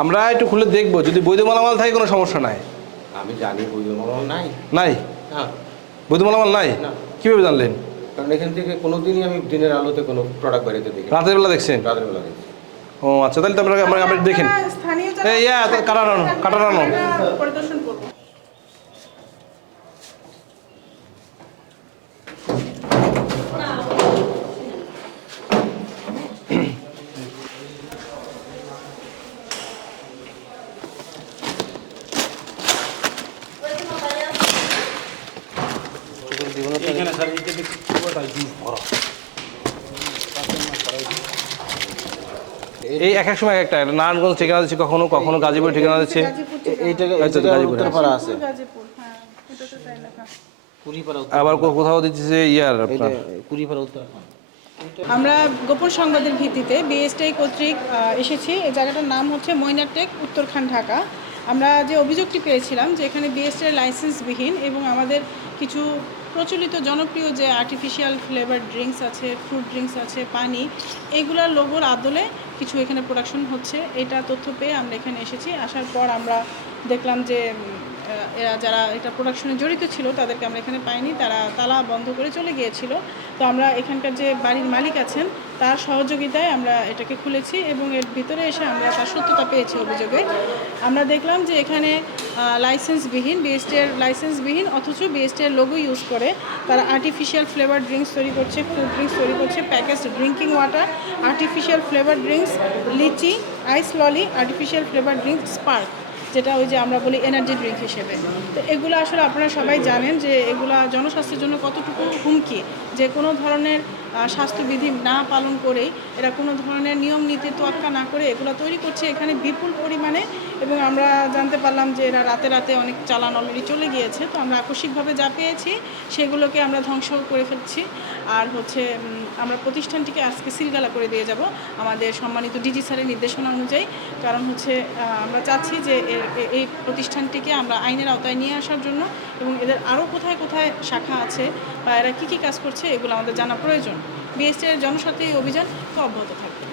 আমরা একটু খুলে দেখবো, যদি বৈধ মালামাল থাকে কোনো সমস্যা নাই। আমি জানি বৈধ মালামাল নাই। নাই? হ্যাঁ। বৈধ মালামাল নাই? না। কীভাবে জানলেন? কারণ এখান থেকে কোনোদিনই আমি দিনের আলোতে কোনো প্রোডাক্ট বেরোতে দেখি। রাতের বেলা দেখছেন? রাতের বেলা দেখি। ও আচ্ছা, তাহলে তো আপনি দেখেন। এই কাটানো পরিদর্শন করবো। এই এক এক সময় একটা নারায়ণগঞ্জ ঠিকানা দিচ্ছে, কখনো কখনো গাজীপুর ঠিকানা দিচ্ছে। উত্তরপাড়া আছে। গাজীপুর, হ্যাঁ, এটাতে তাই লেখা। আবার কোথাও দিচ্ছে ইয়ার আপনার আমরা গোপন সংবাদের ভিত্তিতে বিএসটিআই কর্তৃক এসেছি। এই জায়গাটার নাম হচ্ছে ময়নারটেক, উত্তরখান, ঢাকা। আমরা যে অভিযোগটি পেয়েছিলাম যে এখানে বিএসটিআই লাইসেন্সবিহীন এবং আমাদের কিছু প্রচলিত জনপ্রিয় যে আর্টিফিশিয়াল ফ্লেভার ড্রিঙ্কস আছে, ফ্রুট ড্রিঙ্কস আছে, পানি, এগুলার লোগোর আদলে কিছু এখানে প্রোডাকশন হচ্ছে। এটা তথ্য পেয়ে আমরা এখানে এসেছি। আসার পর আমরা দেখলাম যে এরা যারা এটা প্রোডাকশনে জড়িত ছিল তাদেরকে আমরা এখানে পাইনি, তারা তালা বন্ধ করে চলে গিয়েছিল। তো আমরা এখানকার যে বাড়ির মালিক আছেন তার সহযোগিতায় আমরা এটাকে খুলেছি এবং এর ভিতরে এসে আমরা তার সত্যতা পেয়েছি অভিযোগে। আমরা দেখলাম যে এখানে লাইসেন্সবিহীন, বিএসটিআর লাইসেন্সবিহীন, অথচ বিএসটিআর লোগো ইউজ করে তারা আর্টিফিশিয়াল ফ্লেভার ড্রিঙ্কস তৈরি করছে, ফ্রুট ড্রিঙ্কস তৈরি করছে, packaged drinking water, artificial flavour drinks, লিচি, ice lolly, artificial flavour drinks, spark, যেটা ওই যে আমরা বলি এনার্জি ড্রিঙ্ক হিসেবে। তো এগুলো আসলে আপনারা সবাই জানেন যে এগুলা জনস্বাস্থ্যের জন্য কতটুকু হুমকি, যে কোনো ধরনের স্বাস্থ্যবিধি না পালন করেই এরা কোনো ধরনের নিয়ম নীতি তোয়াক্কা না করে এগুলো তৈরি করছে এখানে বিপুল পরিমাণে। এবং আমরা জানতে পারলাম যে এরা রাতে রাতে অনেক চালান অলরেডি চলে গিয়েছে। তো আমরা আকস্মিকভাবে যা পেয়েছি সেগুলোকে আমরা ধ্বংস করে ফেলছি। আর হচ্ছে আমরা প্রতিষ্ঠানটিকে আজকে সিলগালা করে দিয়ে যাব আমাদের সম্মানিত ডিজি স্যারের নির্দেশনা অনুযায়ী। কারণ হচ্ছে আমরা চাচ্ছি যে এই প্রতিষ্ঠানটিকে আমরা আইনের আওতায় নিয়ে আসার জন্য, এবং এদের আরও কোথায় কোথায় শাখা আছে বা এরা কী কী কাজ করছে এগুলো আমাদের জানা প্রয়োজন। বিএসটিআই জনস্বার্থে এই অভিযান তো অব্যাহত থাকবে।